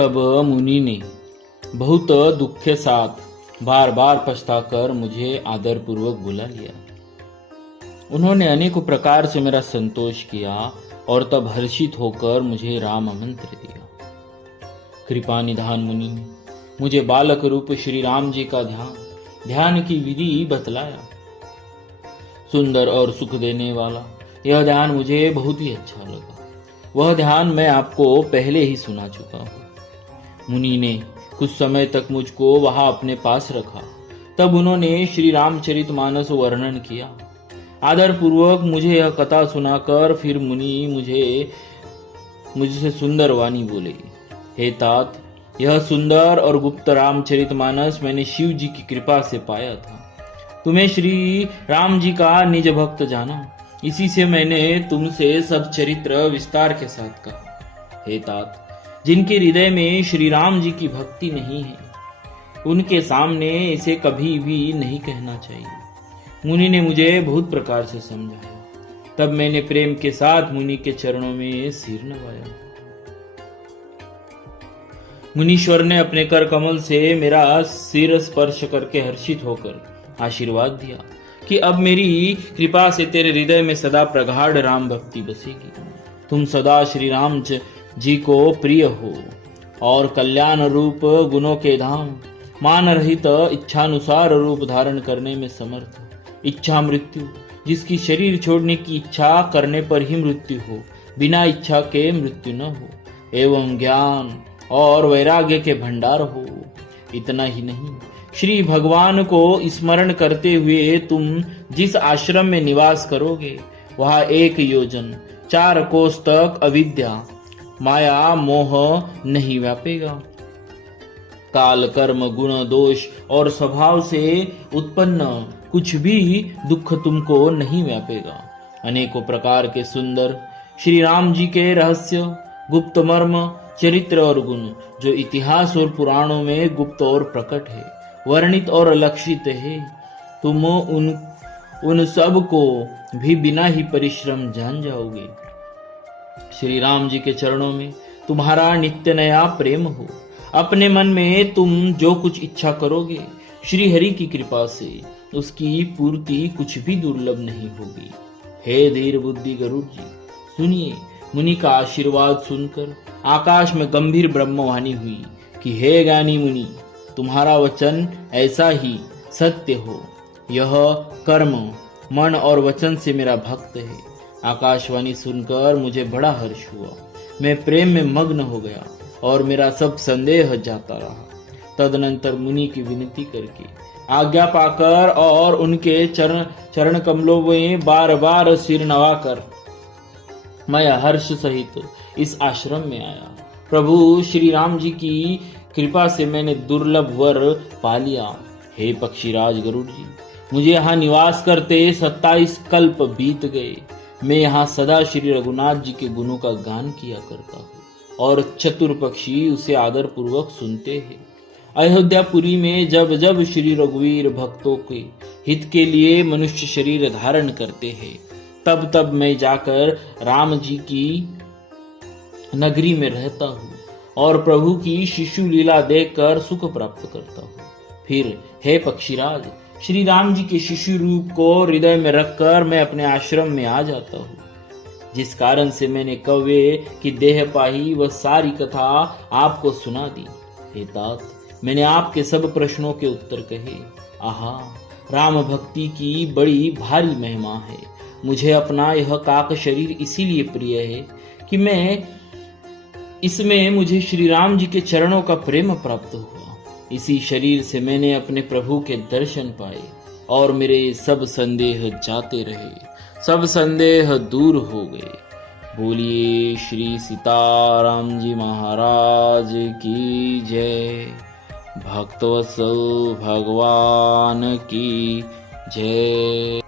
तब मुनि ने बहुत दुख के साथ बार बार पछताकर मुझे आदरपूर्वक बुला लिया। उन्होंने अनेकों प्रकार से मेरा संतोष किया और तब हर्षित होकर मुझे राम मंत्र दिया। कृपा निधान मुनि ने मुझे बालक रूप श्री राम जी का ध्यान की विधि बतलाया। सुंदर और सुख देने वाला यह ध्यान मुझे बहुत ही अच्छा लगा। वह ध्यान मैं आपको पहले ही सुना चुका हूँ। मुनि ने कुछ समय तक मुझको वहां अपने पास रखा। तब उन्होंने श्री रामचरितमानस वर्णन किया। आदर पूर्वक मुझे यह कथा सुनाकर फिर मुनि मुझसे सुंदर वाणी बोले, हे तात, यह सुंदर और गुप्त रामचरितमानस मैंने शिव जी की कृपा से पाया था। तुम्हें श्री राम जी का निज भक्त जाना, इसी से मैंने तुमसे सब चरित्र विस्तार के साथ कहा। हे तात, जिनके हृदय में श्री राम जी की भक्ति नहीं है, उनके सामने इसे कभी भी नहीं कहना चाहिए। मुनि ने मुझे बहुत प्रकार से समझाया। तब मैंने प्रेम के साथ मुनि के चरणों में सिर नवाया। मुनीश्वर ने अपने कर कमल से मेरा सिर स्पर्श करके हर्षित होकर आशीर्वाद दिया कि अब मेरी कृपा से तेरे हृदय में सदा प्रगाढ़ राम भक्ति बसेगी। तुम सदा श्री राम जी को प्रिय हो और कल्याण रूप गुणों के धाम, मान रहित इच्छानुसार रूप धारण करने में समर्थ हो। इच्छा मृत्यु, जिसकी शरीर छोड़ने की इच्छा करने पर ही मृत्यु हो, बिना इच्छा के मृत्यु न हो, एवं ज्ञान और वैराग्य के भंडार हो। इतना ही नहीं, श्री भगवान को स्मरण करते हुए तुम जिस आश्रम में निवास करोगे, वहां 1 योजन 4 कोस तक अविद्या माया मोह नहीं व्यापेगा। काल कर्म गुण दोष और स्वभाव से उत्पन्न कुछ भी दुख तुमको नहीं व्यापेगा। अनेकों प्रकार के सुंदर श्री राम जी के रहस्य, गुप्त मर्म, चरित्र और गुण जो इतिहास और पुराणों में गुप्त और प्रकट है, वर्णित और लक्षित है, तुम उन सब को भी बिना ही परिश्रम जान जाओगे। श्री राम जी के चरणों में तुम्हारा नित्य नया प्रेम हो। अपने मन में तुम जो कुछ इच्छा करोगे, श्री हरि की कृपा से उसकी पूर्ति कुछ भी दुर्लभ नहीं होगी। हे धीर बुद्धि गरुड़ जी, सुनिए। मुनि का आशीर्वाद सुनकर आकाश में गंभीर ब्रह्मवाणी हुई कि हे ज्ञानी मुनि, तुम्हारा वचन ऐसा ही सत्य हो। यह कर्म मन और वचन से मेरा भक्त है। आकाशवाणी सुनकर मुझे बड़ा हर्ष हुआ। मैं प्रेम में मग्न हो गया और मेरा सब संदेह जाता रहा। तदनंतर मुनि की विनती करके आज्ञा पाकर और उनके चरण कमलों में बार बार सिर नवाकर मैं हर्ष सहित इस आश्रम में आया। प्रभु श्री राम जी की कृपा से मैंने दुर्लभ वर पा लिया। हे पक्षीराज गरुड़ जी, मुझे यहाँ निवास करते 27 कल्प बीत गए। मैं यहाँ सदा श्री रघुनाथ जी के गुणों का गान किया करता हूँ और चतुर पक्षी उसे आदर पूर्वक सुनते हैं। अयोध्यापुरी में जब जब श्री रघुवीर भक्तों के हित के लिए मनुष्य शरीर धारण करते हैं, तब तब मैं जाकर राम जी की नगरी में रहता हूँ और प्रभु की शिशु लीला देखकर सुख प्राप्त करता हूँ। फिर हे पक्षीराज, श्री राम जी के शिशु रूप को हृदय में रखकर मैं अपने आश्रम में आ जाता हूँ, जिस कारण से मैंने कव्य की देह पाही वह सारी कथा आपको सुना दी। हे तात, मैंने आपके सब प्रश्नों के उत्तर कहे। आहा, राम भक्ति की बड़ी भारी महिमा है। मुझे अपना यह काक शरीर इसीलिए प्रिय है कि इसमें मुझे श्री राम जी के चरणों का प्रेम प्राप्त हुआ। इसी शरीर से मैंने अपने प्रभु के दर्शन पाए और मेरे सब संदेह जाते रहे, सब संदेह दूर हो गए। बोलिए श्री सीताराम जी महाराज की जय। भक्तवत्सल भगवान की जय।